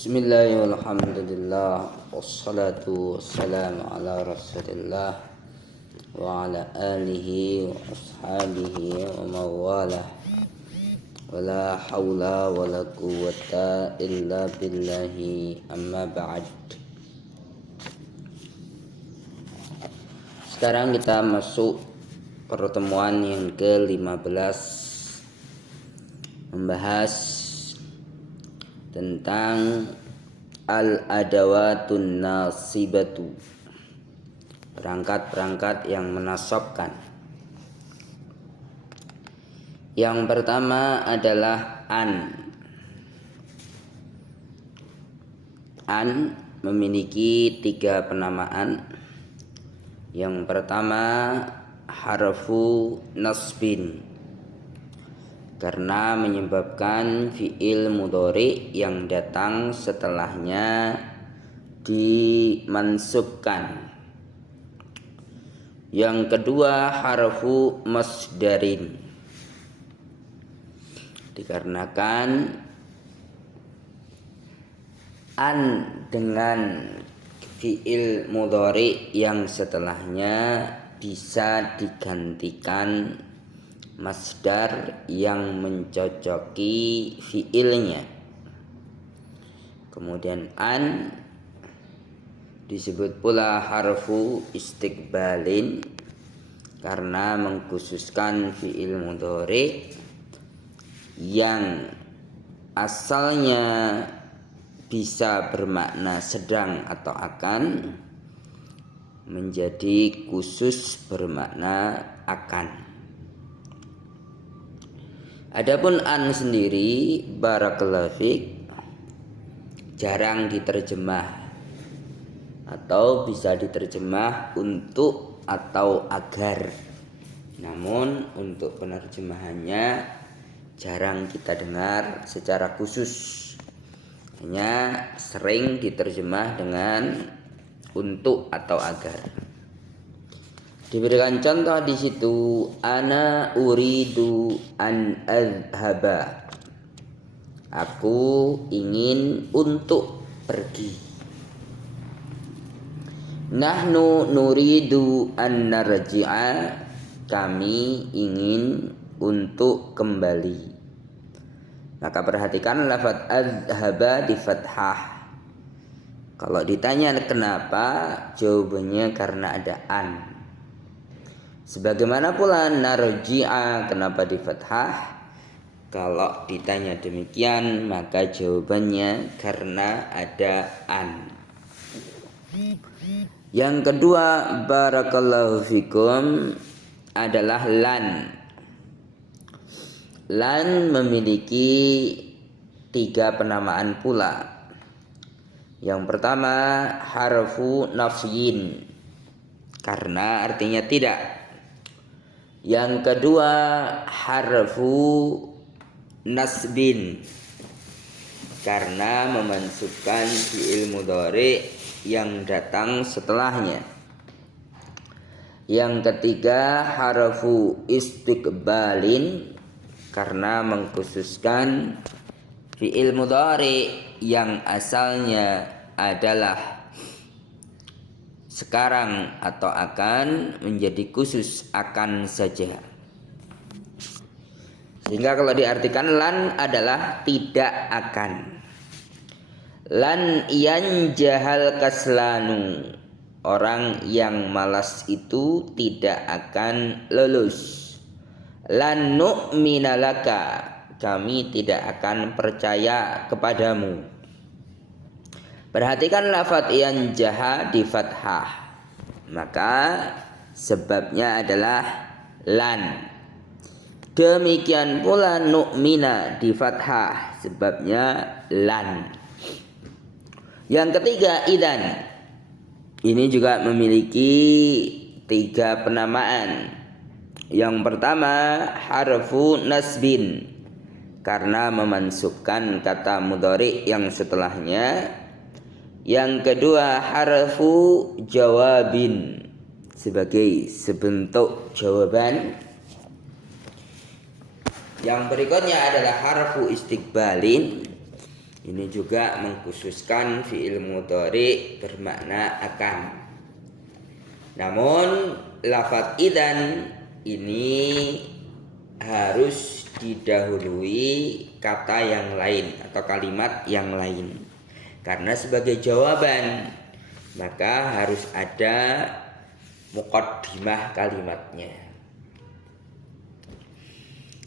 Bismillahirrahmanirrahim. Alhamdulillah wassalatu wassalamu ala Rasulillah wa ala alihi wa ashabihi wa mawalah. Wala haula wala quwwata illa billahi, amma ba'd. Sekarang kita masuk pertemuan yang ke-15, membahas tentang al-adawatun nasibatu, perangkat-perangkat yang menasabkan. Yang pertama adalah an. An memiliki 3 penamaan. Yang pertama harfu nasbin, karena menyebabkan fi'il mudhari yang datang setelahnya dimansubkan. Yang kedua harfu masdarin, dikarenakan an dengan fi'il mudhari yang setelahnya bisa digantikan masdar yang mencocoki fi'ilnya. Kemudian an disebut pula harfu istiqbalin, karena mengkhususkan fi'il mudhari yang asalnya bisa bermakna sedang atau akan, menjadi khusus bermakna akan. Adapun an sendiri, barakallahu fiik, jarang diterjemah atau bisa diterjemah untuk atau agar. Namun untuk penerjemahannya jarang kita dengar secara khusus. Hanya sering diterjemah dengan untuk atau agar. Diberikan contoh di situ, ana uridu an adhaba, aku ingin untuk pergi. Nahnu nuridu an narji'a, kami ingin untuk kembali. Maka perhatikan lafaz adhaba di fathah. Kalau ditanya kenapa, jawabannya karena ada an. Sebagaimana pula narji'a, kenapa di fathah? Kalau ditanya demikian, maka jawabannya karena ada an. Yang kedua, barakallahu fikum, adalah lan. Lan memiliki 3 penamaan pula. Yang pertama harfu nafyin, karena artinya tidak. Yang kedua harfu nasbin, karena memansubkan fi'il mudhari yang datang setelahnya. Yang ketiga harfu istiqbalin, karena mengkhususkan fi'il mudhari yang asalnya adalah sekarang atau akan, menjadi khusus akan saja. Sehingga kalau diartikan lan adalah tidak akan. Lan yanjahal kaslanu, orang yang malas itu tidak akan lulus. Lan nu'mina laka, kami tidak akan percaya kepadamu. Perhatikan lafaz yanjaha di fathah, maka sebabnya adalah lan. Demikian pula nu'mina di fathah, sebabnya lan. Yang ketiga idzan, ini juga memiliki 3 penamaan. Yang pertama harfu nasbin, karena memansubkan kata mudhari yang setelahnya. Yang kedua harfu jawabin, sebagai sebentuk jawaban. Yang berikutnya adalah harfu istiqbalin, Ini juga mengkhususkan fi'il mudhari bermakna akan. Namun lafadz idzan ini harus didahului kata yang lain atau kalimat yang lain. Karena sebagai jawaban maka harus ada muqaddimah kalimatnya.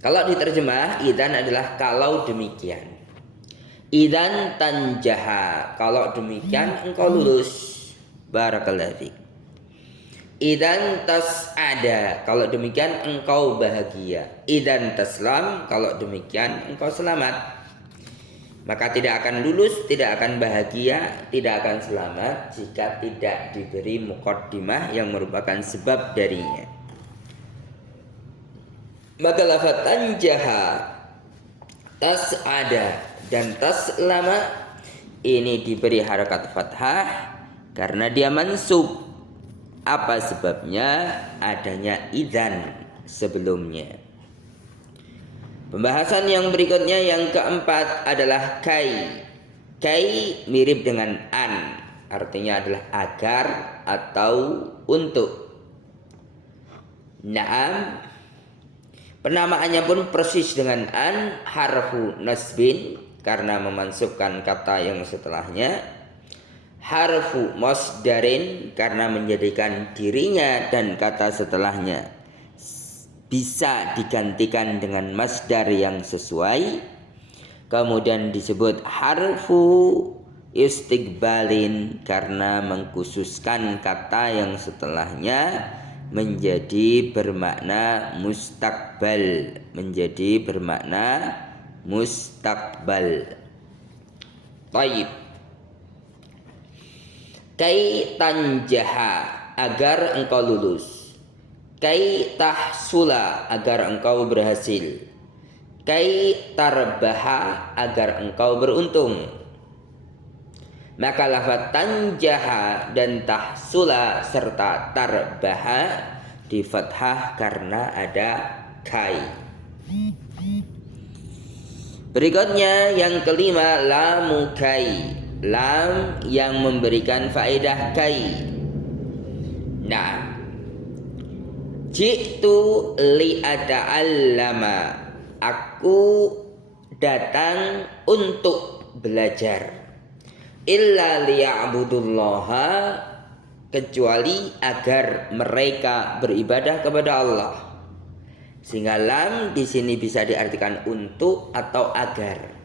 Kalau diterjemah, idzan adalah kalau demikian. Idzan tanjaha, kalau demikian engkau lulus. Barakallahu fiik. Idzan tas'ada, kalau demikian engkau bahagia. Idzan taslam, kalau demikian engkau selamat. Maka tidak akan lulus, tidak akan bahagia, tidak akan selamat jika tidak diberi muqaddimah yang merupakan sebab darinya. Maka lafaz tanjaha, tas'ada dan taslama ini diberi harakat fathah karena dia mansub. Apa sebabnya? Adanya idzan sebelumnya. Pembahasan yang berikutnya yang keempat adalah kai. Kai mirip dengan an, artinya adalah agar atau untuk. Naam, penamaannya pun persis dengan an, harfu nasbin karena memansubkan kata yang setelahnya. Harfu masdarin karena menjadikan dirinya dan kata setelahnya bisa digantikan dengan masdar yang sesuai. Kemudian disebut harfu istiqbalin karena mengkhususkan kata yang setelahnya menjadi bermakna mustaqbal, menjadi bermakna mustaqbal. Taib. Kai tanjaha, agar engkau lulus. Kai tahsula, agar engkau berhasil. Kai tarbaha, agar engkau beruntung. Maka lafaz tanjaha dan tahsula serta tarbaha di fathah karena ada kai. Berikutnya yang kelima, lamu kai. Lam yang memberikan faedah kai. Nah, jitu li'ata'allama, aku datang untuk belajar. Illa liya'budullaha, kecuali agar mereka beribadah kepada Allah. Sehingga lam di sini bisa diartikan untuk atau agar.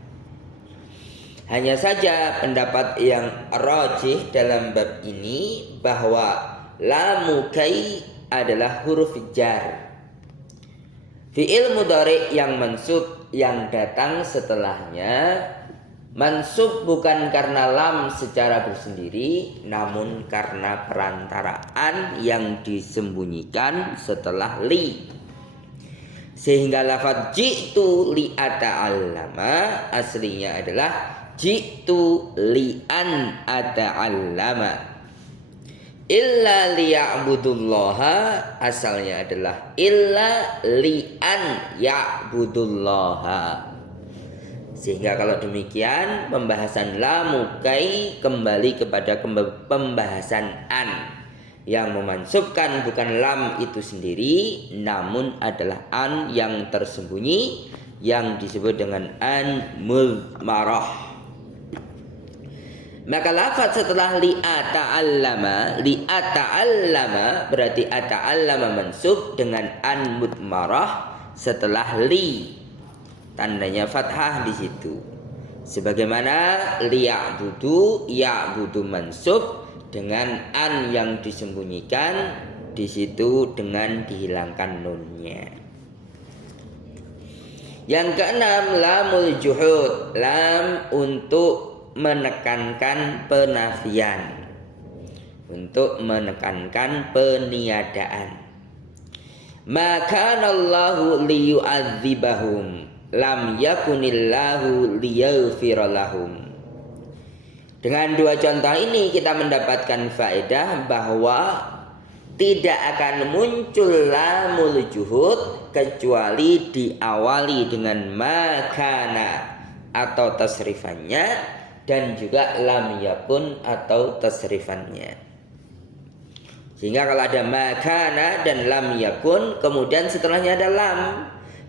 Hanya saja pendapat yang rajih dalam bab ini bahwa lamu kai adalah huruf jar. Fi'il mudhari yang mansub yang datang setelahnya mansub bukan karena lam secara bersendiri, namun karena perantaraan yang disembunyikan setelah li. Sehingga lafaz ji'tu li'ata'allama aslinya adalah ji'tu li'an ata'allama. Illa liya'budullaha asalnya adalah illa li'an ya'budullaha. Sehingga kalau demikian pembahasan lamu kai kembali kepada pembahasan an yang memansubkan bukan lam itu sendiri, namun adalah an yang tersembunyi yang disebut dengan an mudmarah. Maka lafaz setelah li'ata'allama berarti ata'allama mansub dengan an mudmarah setelah li. Tandanya fathah di situ. Sebagaimana liya'budu, ya'budu mansub dengan an yang disembunyikan di situ dengan dihilangkan nunnya. Yang keenam, lamul juhud, lam untuk menekankan penafian, untuk menekankan peniadaan. Maka Allahu liyu'adzibahum, lam yakunillahu liyaghfira lahum. Dengan dua contoh ini kita mendapatkan faedah bahwa tidak akan muncul lamul juhud kecuali diawali dengan makana atau tasrifannya, dan juga lam yakun atau tasrifannya. Sehingga kalau ada makana dan lam yakun, kemudian setelahnya ada lam,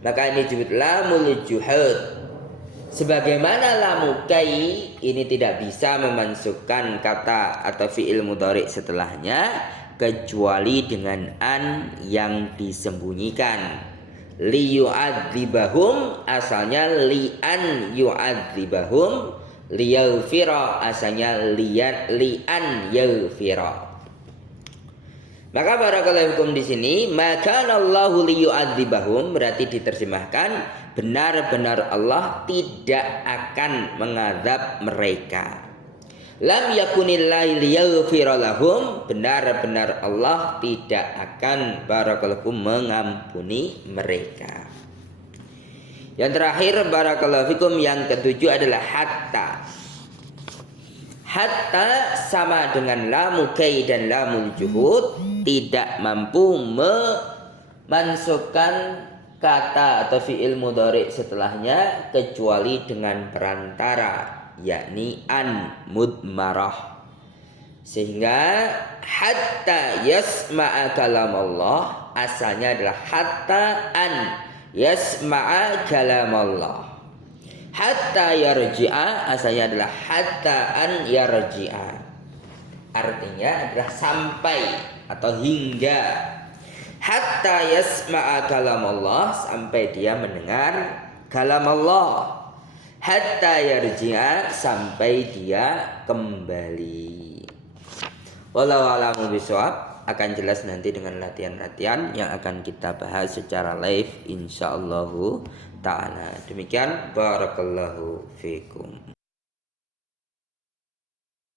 maka ini disebut lamul juhud. Sebagaimana lamu kai ini tidak bisa memasukkan kata atau fi'il mudhari setelahnya kecuali dengan an yang disembunyikan. Li yu'adzibahum asalnya li'an yu'adzibahum, liyaghfira asalnya li'an yaghfira. Maka barakallahu fikum di sini, maka Allahu liyu'adzibahum berarti diterjemahkan benar-benar Allah tidak akan mengadab mereka. Lam yakunillahi liyaghfira lahum, benar-benar Allah tidak akan barakallahu fikum mengampuni mereka. Yang terakhir barakallahu fikum yang ketujuh adalah hatta. Hatta sama dengan lamu kai dan lamul juhud tidak mampu memasukkan kata atau fi'il mudhari setelahnya kecuali dengan perantara, yakni an mudmarah. Sehingga hatta yasma'a kalam Allah asalnya adalah hatta an yasma'a kalam Allah. Hatta yarji'a asalnya adalah hatta an yarji'a. Artinya adalah sampai atau hingga. Hatta yasma'a kalam Allah, sampai dia mendengar kalam Allah. Hatta yarji'a, sampai dia kembali. Wallahu a'lamu bishawab. Akan jelas nanti dengan latihan-latihan yang akan kita bahas secara live insyaallah ta'ala. Demikian barakallahu fikum.